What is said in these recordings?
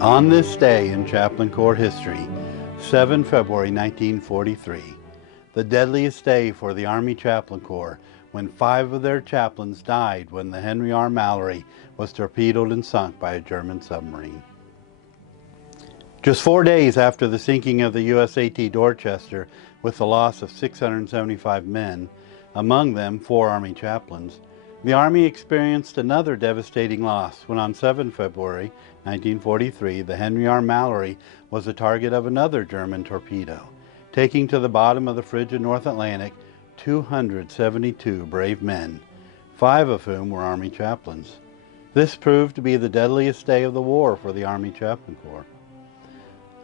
On this day in Chaplain Corps history, 7 February 1943, the deadliest day for the Army Chaplain Corps, when 5 of their chaplains died when the Henry R. Mallory was torpedoed and sunk by a German submarine. Just 4 days after the sinking of the USAT Dorchester, with the loss of 675 men, among them 4 Army chaplains, the Army experienced another devastating loss when on 7 February 1943, the Henry R. Mallory was the target of another German torpedo, taking to the bottom of the frigid North Atlantic 272 brave men, 5 of whom were Army chaplains. This proved to be the deadliest day of the war for the Army Chaplain Corps.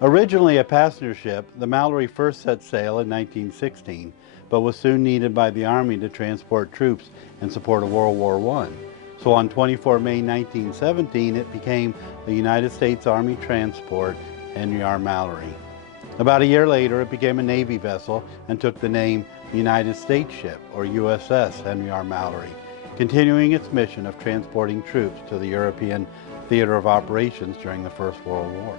Originally a passenger ship, the Mallory first set sail in 1916, but was soon needed by the Army to transport troops in support of World War I. So on 24 May 1917, it became the United States Army Transport Henry R. Mallory. About a year later, it became a Navy vessel and took the name United States Ship, or USS Henry R. Mallory, continuing its mission of transporting troops to the European theater of operations during the First World War.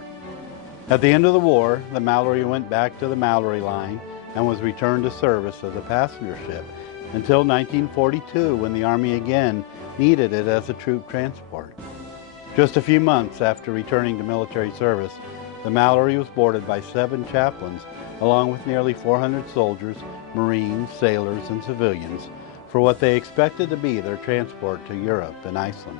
At the end of the war, the Mallory went back to the Mallory Line and was returned to service as a passenger ship until 1942, when the Army again needed it as a troop transport. Just a few months after returning to military service, the Mallory was boarded by 7 chaplains, along with nearly 400 soldiers, Marines, sailors, and civilians, for what they expected to be their transport to Europe and Iceland.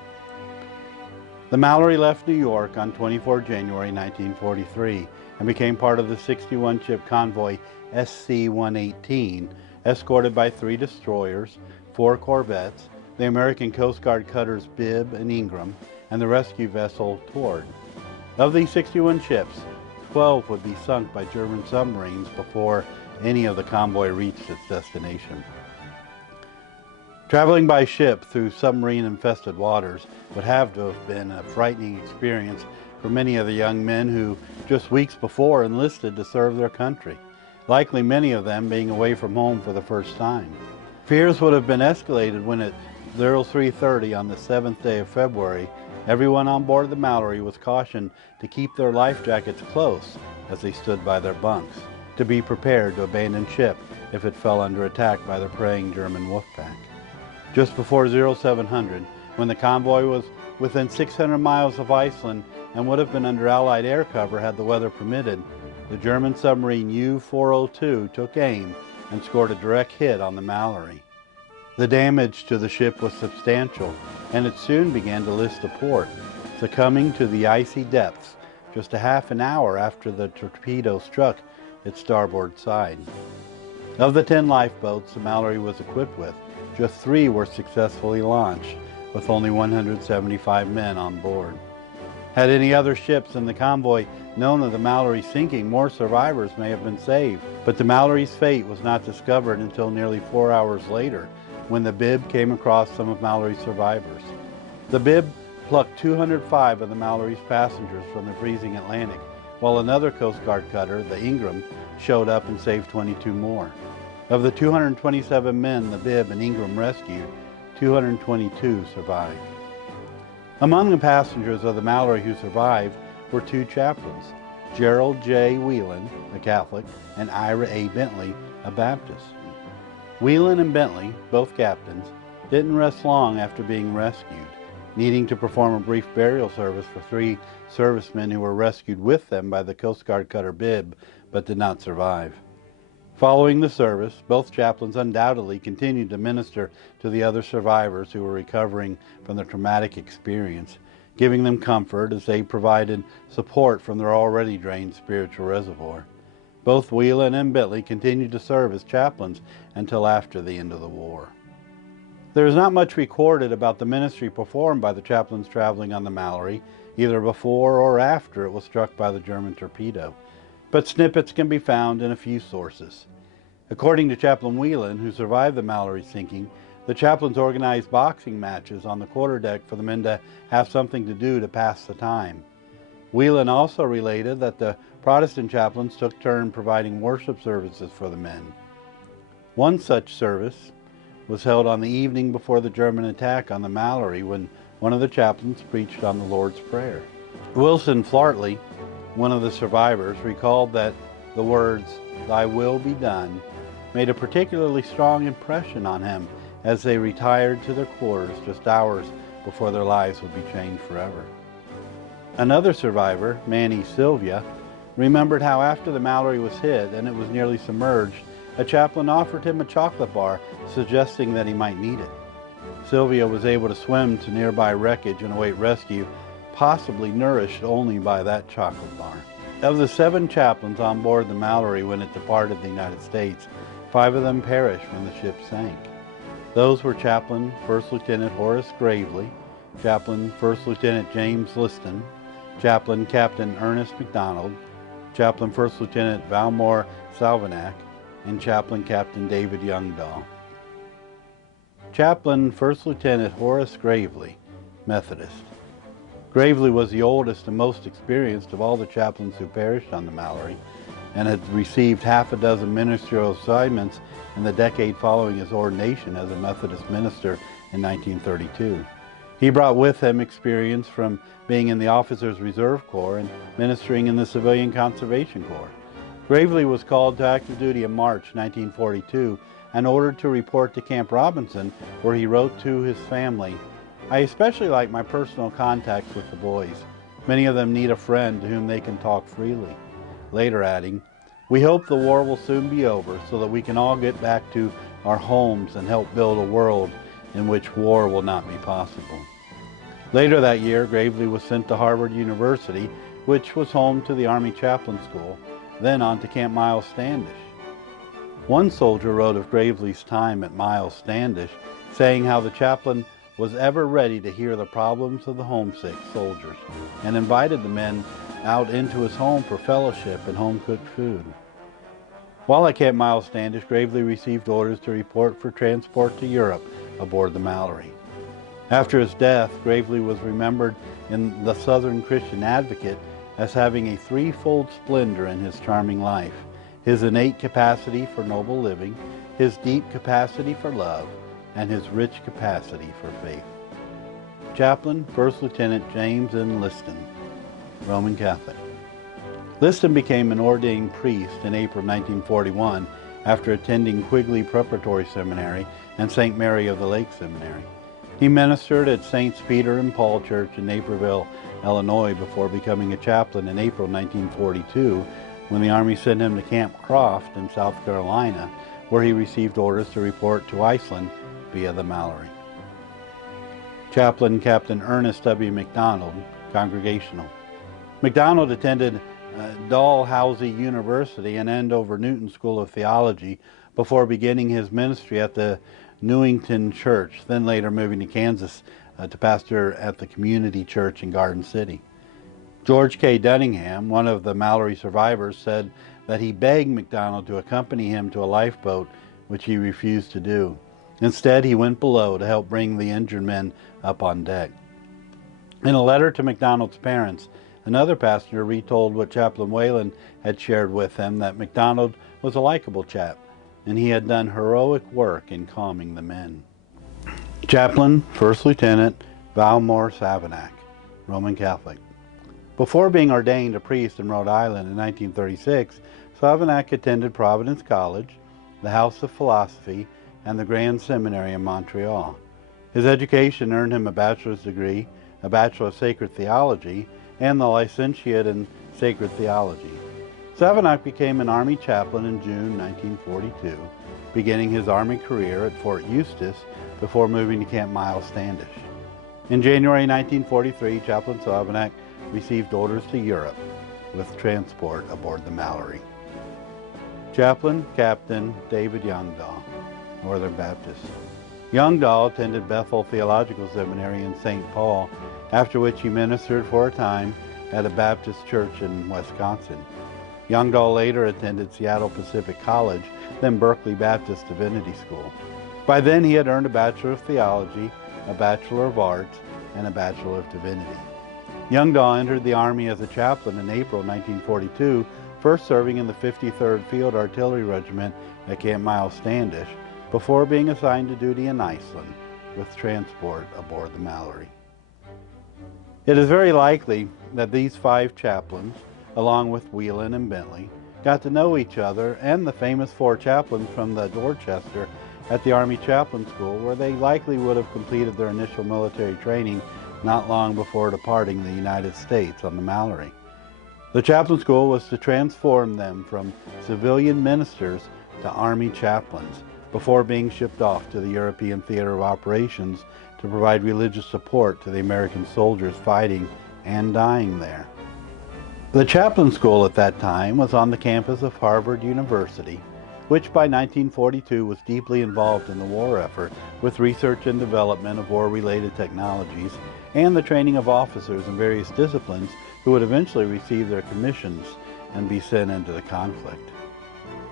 The Mallory left New York on 24 January 1943 and became part of the 61-ship convoy SC-118, escorted by 3 destroyers, 4 corvettes, the American Coast Guard cutters Bibb and Ingram, and the rescue vessel Toward. Of these 61 ships, 12 would be sunk by German submarines before any of the convoy reached its destination. Traveling by ship through submarine-infested waters would have to have been a frightening experience for many of the young men who just weeks before enlisted to serve their country, likely many of them being away from home for the first time. Fears would have been escalated when at 03:30 on the 7th day of February, everyone on board the Mallory was cautioned to keep their life jackets close as they stood by their bunks, to be prepared to abandon ship if it fell under attack by the preying German wolf pack. Just before 0700, when the convoy was within 600 miles of Iceland and would have been under Allied air cover had the weather permitted, the German submarine U-402 took aim and scored a direct hit on the Mallory. The damage to the ship was substantial, and it soon began to list to port, succumbing to the icy depths just a half an hour after the torpedo struck its starboard side. Of the 10 lifeboats the Mallory was equipped with, just 3 were successfully launched, with only 175 men on board. Had any other ships in the convoy known of the Mallory's sinking, more survivors may have been saved, but the Mallory's fate was not discovered until nearly 4 hours later, when the Bibb came across some of Mallory's survivors. The Bibb plucked 205 of the Mallory's passengers from the freezing Atlantic, while another Coast Guard cutter, the Ingram, showed up and saved 22 more. Of the 227 men the Bibb and Ingram rescued, 222 survived. Among the passengers of the Mallory who survived were 2 chaplains, Gerald J. Whelan, a Catholic, and Ira A. Bentley, a Baptist. Whelan and Bentley, both captains, didn't rest long after being rescued, needing to perform a brief burial service for 3 servicemen who were rescued with them by the Coast Guard cutter Bibb, but did not survive. Following the service, both chaplains undoubtedly continued to minister to the other survivors who were recovering from the traumatic experience, giving them comfort as they provided support from their already drained spiritual reservoir. Both Whelan and Bentley continued to serve as chaplains until after the end of the war. There is not much recorded about the ministry performed by the chaplains traveling on the Mallory, either before or after it was struck by the German torpedo, but snippets can be found in a few sources. According to Chaplain Whelan, who survived the Mallory sinking, the chaplains organized boxing matches on the quarterdeck for the men to have something to do to pass the time. Whelan also related that the Protestant chaplains took turn providing worship services for the men. One such service was held on the evening before the German attack on the Mallory, when one of the chaplains preached on the Lord's Prayer. Wilson Flartley, one of the survivors, recalled that the words, "Thy will be done," made a particularly strong impression on him as they retired to their quarters just hours before their lives would be changed forever. Another survivor, Manny Sylvia, remembered how after the Mallory was hit and it was nearly submerged, a chaplain offered him a chocolate bar, suggesting that he might need it. Sylvia was able to swim to nearby wreckage and await rescue, possibly nourished only by that chocolate bar. Of the 7 chaplains on board the Mallory when it departed the United States, 5 of them perished when the ship sank. Those were Chaplain First Lieutenant Horace Gravely, Chaplain First Lieutenant James Liston, Chaplain Captain Ernest McDonald, Chaplain First Lieutenant Valmor Savanak, and Chaplain Captain David Youngdahl. Chaplain First Lieutenant Horace Gravely, Methodist. Gravely was the oldest and most experienced of all the chaplains who perished on the Mallory, and had received half a dozen ministerial assignments in the decade following his ordination as a Methodist minister in 1932. He brought with him experience from being in the Officers Reserve Corps and ministering in the Civilian Conservation Corps. Gravely was called to active duty in March 1942 and ordered to report to Camp Robinson, where he wrote to his family, "I especially like my personal contacts with the boys. Many of them need a friend to whom they can talk freely." Later adding, "We hope the war will soon be over so that we can all get back to our homes and help build a world in which war will not be possible." Later that year, Gravely was sent to Harvard University, which was home to the Army Chaplain School, then on to Camp Miles Standish. One soldier wrote of Gravely's time at Miles Standish, saying how the chaplain was ever ready to hear the problems of the homesick soldiers and invited the men out into his home for fellowship and home-cooked food. While at Camp Miles Standish, Gravely received orders to report for transport to Europe aboard the Mallory. After his death, Gravely was remembered in the Southern Christian Advocate as having a threefold splendor in his charming life: his innate capacity for noble living, his deep capacity for love, and his rich capacity for faith. Chaplain First Lieutenant James N. Liston, Roman Catholic. Liston became an ordained priest in April 1941 after attending Quigley Preparatory Seminary and St. Mary of the Lake Seminary. He ministered at Saints Peter and Paul Church in Naperville, Illinois, before becoming a chaplain in April 1942 when the Army sent him to Camp Croft in South Carolina, where he received orders to report to Iceland via the Mallory. Chaplain Captain Ernest W. McDonald, Congregational. McDonald attended Dalhousie University and Andover Newton School of Theology before beginning his ministry at the Newington Church, then later moving to Kansas to pastor at the Community Church in Garden City. George K. Dunningham, one of the Mallory survivors, said that he begged McDonald to accompany him to a lifeboat, which he refused to do. Instead, he went below to help bring the injured men up on deck. In a letter to McDonald's parents, another pastor retold what Chaplain Whalen had shared with him, that McDonald was a likable chap, and he had done heroic work in calming the men. Chaplain First Lieutenant Valmor Savanak, Roman Catholic. Before being ordained a priest in Rhode Island in 1936, Savanak attended Providence College, the House of Philosophy, and the Grand Seminary in Montreal. His education earned him a bachelor's degree, a Bachelor of Sacred Theology, and the Licentiate in Sacred Theology. Savanak became an Army chaplain in June 1942, beginning his Army career at Fort Eustis before moving to Camp Miles Standish. In January 1943, Chaplain Savanak received orders to Europe with transport aboard the Mallory. Chaplain Captain David Youngdahl, Northern Baptist. Youngdahl attended Bethel Theological Seminary in St. Paul, after which he ministered for a time at a Baptist church in Wisconsin. Youngdahl later attended Seattle Pacific College, then Berkeley Baptist Divinity School. By then he had earned a Bachelor of Theology, a Bachelor of Arts, and a Bachelor of Divinity. Youngdahl entered the Army as a chaplain in April 1942, first serving in the 53rd Field Artillery Regiment at Camp Miles Standish, before being assigned to duty in Iceland with transport aboard the Mallory. It is very likely that these 5 chaplains, along with Whelan and Bentley, got to know each other and the famous 4 chaplains from the Dorchester at the Army Chaplain School, where they likely would have completed their initial military training not long before departing the United States on the Mallory. The chaplain school was to transform them from civilian ministers to Army chaplains before being shipped off to the European theater of operations to provide religious support to the American soldiers fighting and dying there. The chaplain school at that time was on the campus of Harvard University, which by 1942 was deeply involved in the war effort with research and development of war-related technologies and the training of officers in various disciplines who would eventually receive their commissions and be sent into the conflict.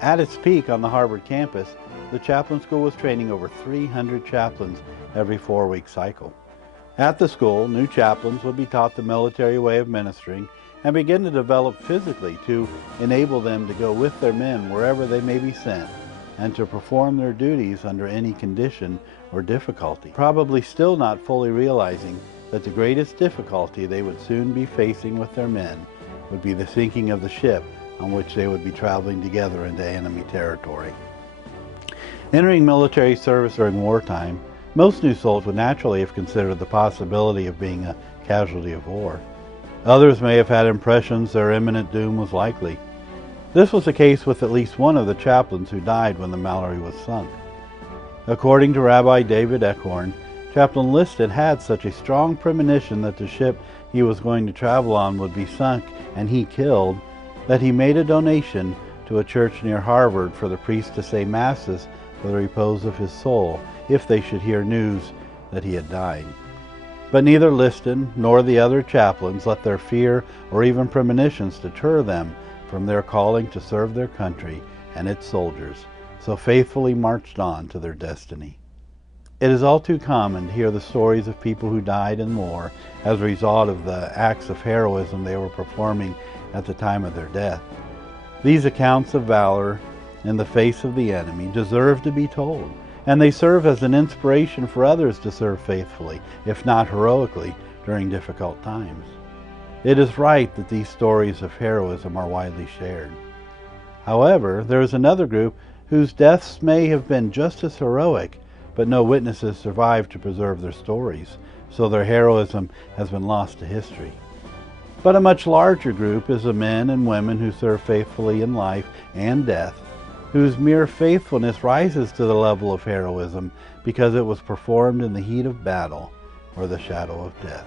At its peak on the Harvard campus, the chaplain school was training over 300 chaplains every 4-week cycle. At the school, new chaplains would be taught the military way of ministering and begin to develop physically to enable them to go with their men wherever they may be sent and to perform their duties under any condition or difficulty, probably still not fully realizing that the greatest difficulty they would soon be facing with their men would be the sinking of the ship on which they would be traveling together into enemy territory. Entering military service during wartime, most new souls would naturally have considered the possibility of being a casualty of war. Others may have had impressions their imminent doom was likely. This was the case with at least one of the chaplains who died when the Mallory was sunk. According to Rabbi David Eckhorn, Chaplain Liston had such a strong premonition that the ship he was going to travel on would be sunk and he killed, that he made a donation to a church near Harvard for the priest to say masses for the repose of his soul if they should hear news that he had died. But neither Liston nor the other chaplains let their fear or even premonitions deter them from their calling to serve their country and its soldiers, so faithfully marched on to their destiny. It is all too common to hear the stories of people who died in war as a result of the acts of heroism they were performing at the time of their death. These accounts of valor in the face of the enemy deserve to be told, and they serve as an inspiration for others to serve faithfully, if not heroically, during difficult times. It is right that these stories of heroism are widely shared. However, there is another group whose deaths may have been just as heroic, but no witnesses survived to preserve their stories, so their heroism has been lost to history. But a much larger group is the men and women who serve faithfully in life and death, whose mere faithfulness rises to the level of heroism because it was performed in the heat of battle or the shadow of death.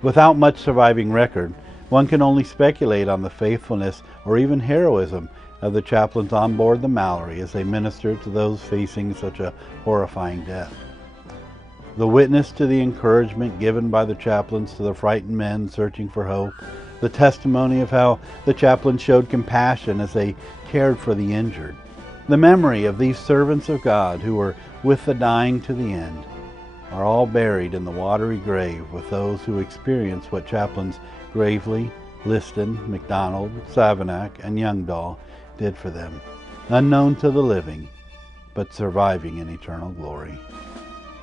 Without much surviving record, one can only speculate on the faithfulness or even heroism of the chaplains on board the Mallory as they ministered to those facing such a horrifying death. The witness to the encouragement given by the chaplains to the frightened men searching for hope, the testimony of how the chaplains showed compassion as they cared for the injured, the memory of these servants of God who were with the dying to the end, are all buried in the watery grave with those who experienced what Chaplains Gravely, Liston, MacDonald, Savanak, and Youngdahl did for them, unknown to the living, but surviving in eternal glory.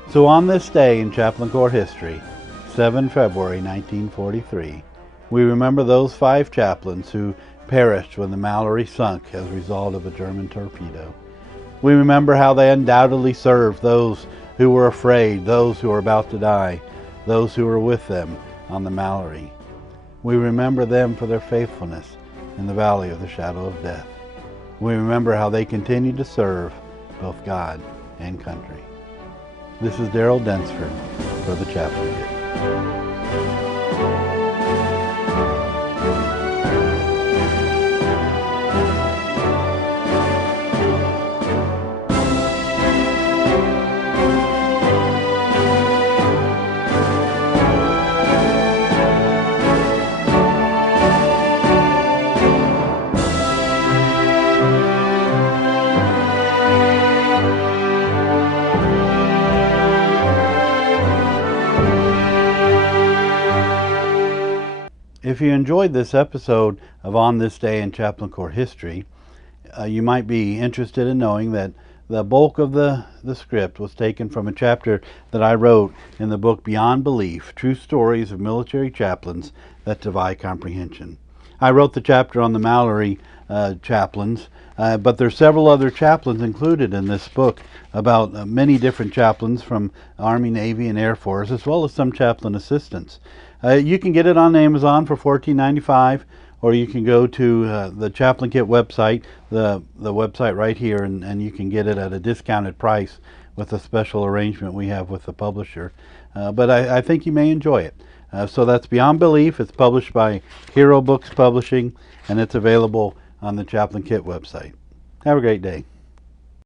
So on this day in Chaplain Corps history, 7 February 1943, we remember those 5 chaplains who perished when the Mallory sunk as a result of a German torpedo. We remember how they undoubtedly served those who were afraid, those who were about to die, those who were with them on the Mallory. We remember them for their faithfulness in the valley of the shadow of death. We remember how they continued to serve both God and country. This is Darrell Densford for the Chaplain Gate. If you enjoyed this episode of On This Day in Chaplain Corps History, you might be interested in knowing that The bulk of the script was taken from a chapter that I wrote in the book Beyond Belief, True Stories of Military Chaplains That Defy Comprehension. I wrote the chapter on the Mallory chaplains, but there's several other chaplains included in this book about many different chaplains from Army, Navy, and Air Force, as well as some chaplain assistants. You can get it on Amazon for $14.95, or you can go to the Chaplain Kit website, the website right here, and you can get it at a discounted price with a special arrangement we have with the publisher. But I think you may enjoy it. So that's Beyond Belief. It's published by Hero Books Publishing, and it's available on the Chaplain Kit website. Have a great day.